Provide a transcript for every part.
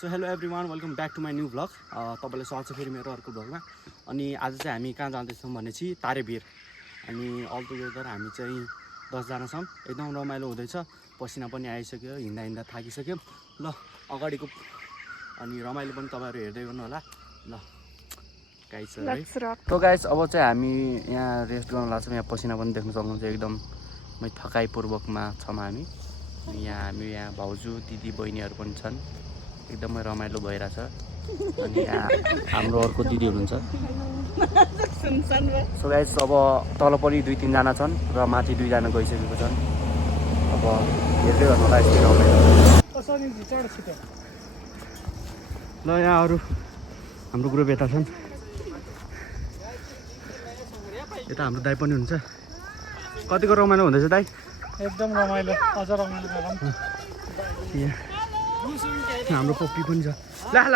So hello everyone, welcome back to my new vlog. तपाईँलाई स्वागत छ फेरि मेरो अर्को भ्लगमा। अनि आज चाहिँ हामी कहाँ जाँदैछौँ भनेपछि तारेभिर। अनि अल टुगेदर हामी चाहिँ 10 जना छौँ। एकदम रमाइलो हुँदैछ, पसिना पनि आइसक्यो, हिँड्दा हिँड्दा थाकिसक्यो। ल अगाडिको अनि रमाइलो पनि तपाईँहरू हेर्दै गर्नु होला। ल गाइस है, तो गाइस अब चाहिँ हामी यहाँ रेस्ट गर्न लाग्छौँ। यहाँ पसिना पनि देख्न सक्नुहुन्छ, एकदमै थकाइपूर्वकमा छौँ हामी। यहाँ भाउजू दिदी बहिनीहरू पनि छन्, एकदमै रमाइलो भइरहेछ। अनि यहाँ हाम्रो अर्को दिदी हुनुहुन्छ। सो गाइस अब तल पनि 2-3 जना छन् र माथि 2 जना गइसकेको छन्। अब हेर्दै गर्नु होला यस्तो रमाइलो। ल यहाँ अरू हाम्रो ग्रुप यता छन्, यता हाम्रो दाइ पनि हुन्छ। कतिको रमाइलो हुँदैछ दाइ? एकदम रमाइलो, अझ रमाइलो गरौँ। हाम्रो पप्पी पनि छ। ल ल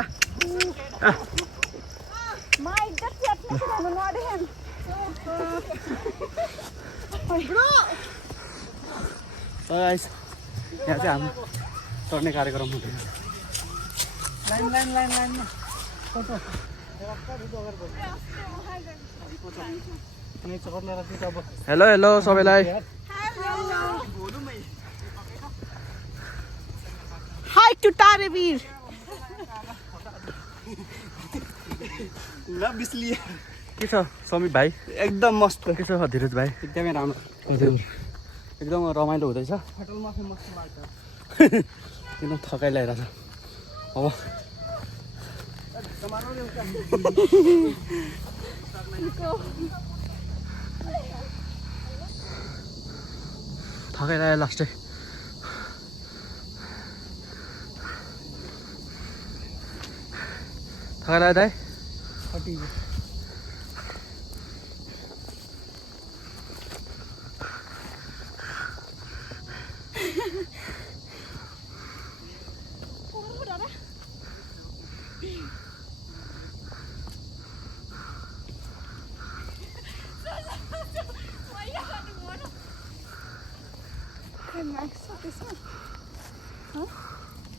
यहाँ चाहिँ हाम्रो चढ्ने कार्यक्रम हुँदैन। लाइनमा फोटो हेलो हेलो सबैलाई। हाई टु तारेभिर। के छ समीप भाइ? एकदम मस्त। के छ धीरज भाइ? एकदमै राम्रो, एकदम रमाइलो हुँदैछ। होटलमा चाहिँ मस्त लाग्छ। एकदम थकाइ लागिरहेछ। अब थकाइ लाग्यो लास्टै। थकाइ लाग्यो दाइ?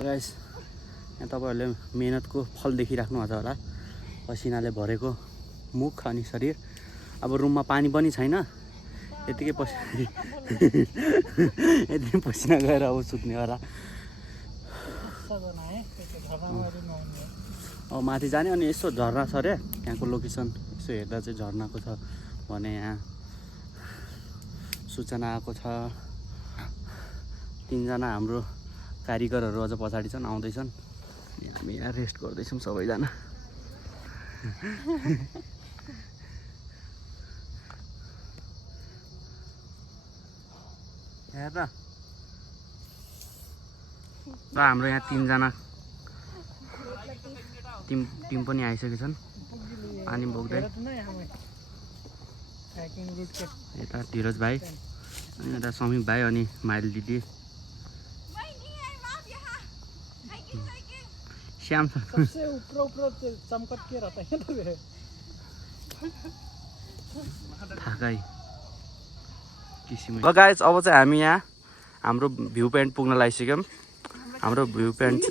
गाइस यहाँ तपाईँहरूले मेहनतको फल देखिराख्नु भएको छ होला। पसिनाले भरेको मुख अनि शरीर। अब रुममा पानी पनि छैन, यतिकै पसिना गएर अब सुत्ने होला। अब माथि जाने अनि यसो झर्ना छ अरे, यहाँको लोकेसन यसो हेर्दा चाहिँ झर्नाको छ भने यहाँ सूचना आएको छ। 3 जना हाम्रो कारिगरहरू अझ पछाडि छन्, आउँदैछन्। हामी यहाँ रेस्ट गर्दैछौँ सबैजना। हेर र हाम्रो यहाँ 3 जना टिम पनि आइसकेको छन्, पानी बोक्दै। यता धीरज भाइ, अनि यता समीप भाइ, अनि माइल दिदी, श्याम थाकै किसिम। ल गाइस अब चाहिँ हामी यहाँ हाम्रो भ्यू पोइन्ट पुग्न लागिसक्यौँ। हाम्रो भ्यू पोइन्ट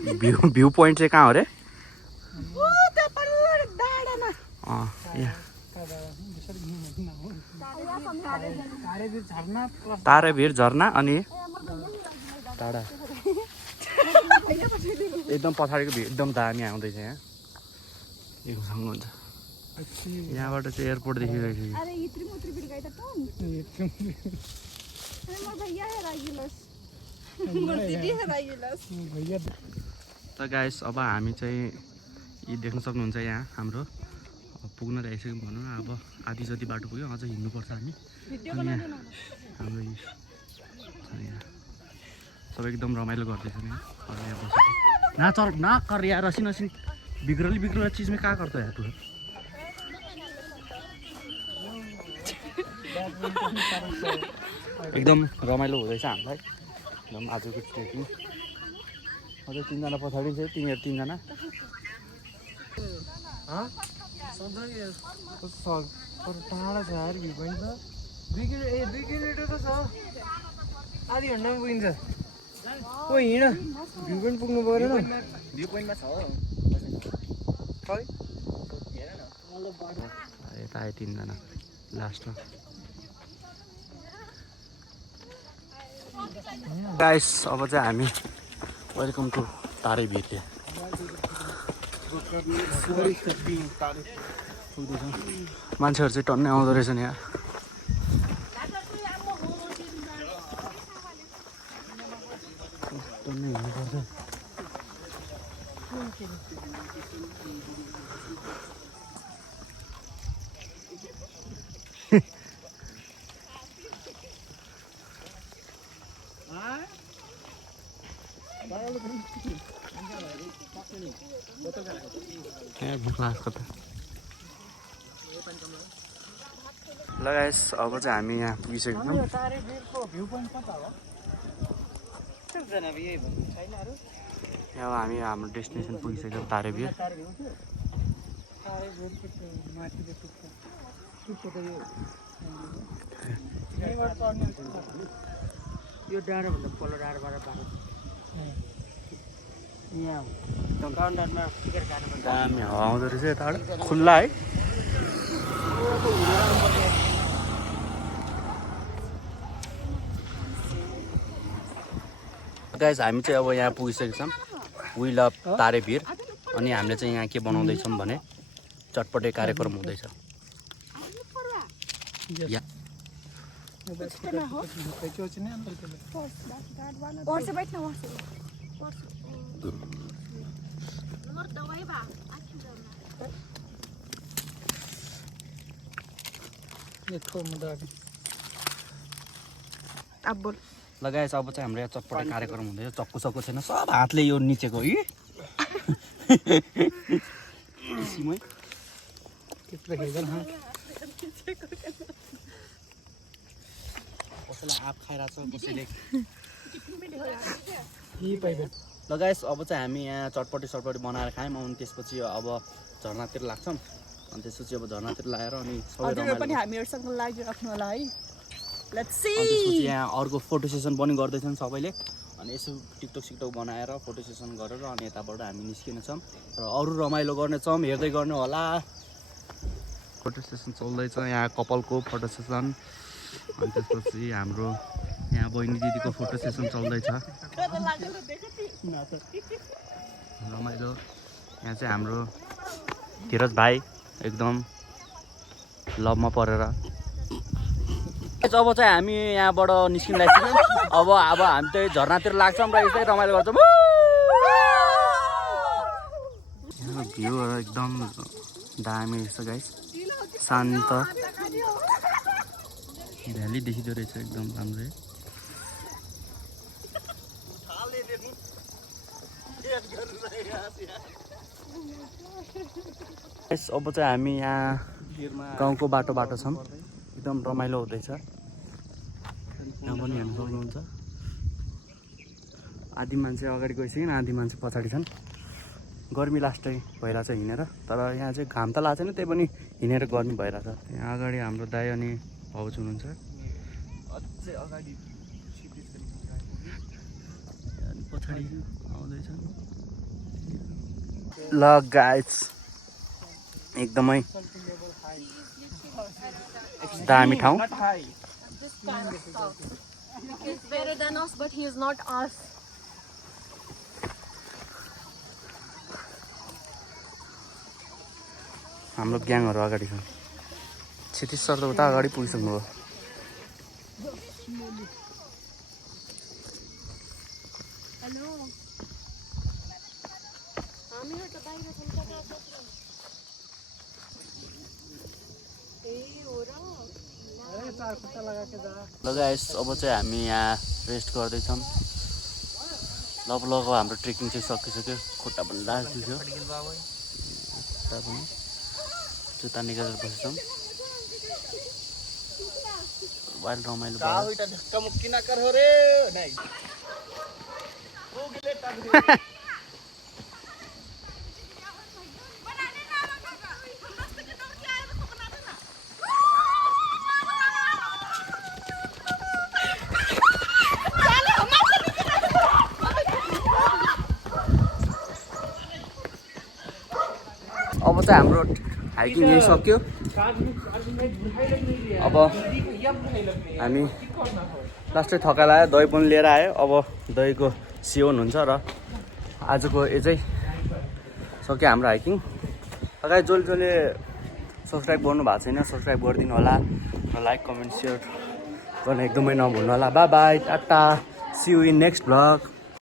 चाहिँ कहाँ हो अरे? तारेभिर झरना अनि टाढा एकदम पछाडिको भ्यू एकदम दामी आउँदैछ। यहाँ एकसँग हुन्छ, यहाँबाट चाहिँ एयरपोर्ट देखिरहेको त गाइस। अब हामी चाहिँ यी देख्न सक्नुहुन्छ, यहाँ हाम्रो पुग्न ल्याइसक्यौँ भनौँ न। अब आधी जति बाटो पुग्यो, अझ हिँड्नुपर्छ हामी। अनि यहाँ हाम्रो यहाँ सब एकदम रमाइलो गर्दैछ नि। और यहाँ बसेको ना चल ना कर यार, असिन असिन बिग्रल चीज में क्या करता है तू? एकदम रमाइलो हुँदैछ हामीलाई। एकदम आजको ट्रेकिङ। अझै 3 जना पछाडि छ, तिनीहरू 3 जना। टाढा छ यार भ्यू पोइन्ट त। 2 किलोमिटर त छ, आधी घन्टामा पुगिन्छ। ओ हिँड भ्यू पोइन्ट पुग्नु परेन भ्यू पोइन्टमा छ हो खै यता आयो 3 जना लास्टमा गाइस अब चाहिँ हामी वेलकम टु तारेभिर मान्छेहरू चाहिँ टन्नै आउँदो रहेछ नि यहाँ टन्नै हिँड्नुपर्छ ल गाइस अब चाहिँ हामी यहाँ पुगिसकेको छौँ तारेभिरको भ्यू पोइन्ट कता हो सबजना यही भन्नु छैनहरू यहाँ हामी हाम्रो डेस्टिनेसन पुगिसक्यो तारेभिर तारेभिरको त्यो माथिको टुप्पो त यो डाँडोभन्दा पल्लो डाँडोबाट बाटो यहाँ काउन्टरमा टिकट काट्नु दामी हावा आउँदो रहेछ यताबाट खुल्ला है गाइस हामी चाहिँ अब यहाँ पुगिसकेको छौँ वी लभ तारेभिर अनि हामीले चाहिँ यहाँ के बनाउँदैछौँ भने चटपटे कार्यक्रम हुँदैछ अब बोल ल गाइस अब चाहिँ हाम्रो यहाँ चटपटे कार्यक्रम हुँदैछ चक्कु सक्कु छैन सब हातले यो निचेको है सिमै कसैलाई आँप खाइरहेको छ कसैले ल गाइस अब चाहिँ हामी यहाँ चटपटी बनाएर खायौँ अनि त्यसपछि अब झरनातिर लाग्छौँ अनि त्यसपछि अब झरनातिर लगाएर अनि सबै हजुर पनि हामीहरुसँग लागिराख्नु होला है लेट्स सी अनि त्यसपछि यहाँ अर्को फोटो सेसन पनि गर्दैछन् सबैले अनि यसो टिकटक सिकटक बनाएर फोटो सेसन गरेर अनि यताबाट हामी निस्किनेछौँ र अरू रमाइलो गर्नेछौँ हेर्दै गर्नु होला फोटो सेसन चल्दैछ यहाँ कपालको फोटो सेसन अनि त्यसपछि हाम्रो यहाँ बहिनी दिदीको फोटो सेसन चल्दैछ रमाइलो यहाँ चाहिँ हाम्रो धीरज भाइ एकदम लभमा परेर अब चाहिँ हामी यहाँबाट निस्किँदैछौँ अब हामी चाहिँ झरनातिर लाग्छौँ र यस्तै रमाइलो गर्छौँ यहाँ भ्यूहरू एकदम दामी रहेछ गाइस शान्त भ्याली देखिँदो रहेछ एकदम राम्रै अब चाहिँ हामी यहाँ गाउँको बाटो छौँ एकदम रमाइलो हुँदैछ यहाँ पनि हेर्नु सक्नुहुन्छ आधी मान्छे अगाडि गइसक्यो आधी मान्छे पछाडि छन् गर्मी लास्टै भइरहेछ हिँडेर तर यहाँ चाहिँ घाम त लाग्छ छैन त्यही पनि हिँडेर गर्मी भइरहेछ यहाँ अगाडि हाम्रो दाइ अनि भाउजू हुनुहुन्छ अझै अगाडि पछाडि आउँदैछ ल गाइस एकदमै दामी ठाउँ He's better than us, but he is not us. हाम्रो ग्याङहरू अगाडि छन् क्षितिज सर त उता अगाडि पुगिसक्नु भयो हेलो हामीहरु त बाहिर छौँ कता ए हो र ल गाइस अब चाहिँ हामी यहाँ रेस्ट गर्दैछौँ लगभग हाम्रो ट्रेकिङ चाहिँ सकिसक्यो खुट्टा पनि लाग्दैथ्यो खुट्टा पनि जुत्ता निकालेर बसेछौँ वाइल रमाइलो अब चाहिँ हाम्रो हाइकिङ यही सक्यो अब हामी लास्टै थकाइ लाग्यो दही पनि लिएर आयो अब दहीको सेवन हुन्छ र आजको यो चाहिँ सक्यो हाम्रो हाइकिङ र गाइस जसले सब्सक्राइब गर्नु भएको छैन सब्सक्राइब गरिदिनु होला र लाइक कमेन्ट सेयर गर्न एकदमै नभुल्नु होला bye bye tata see you in next vlog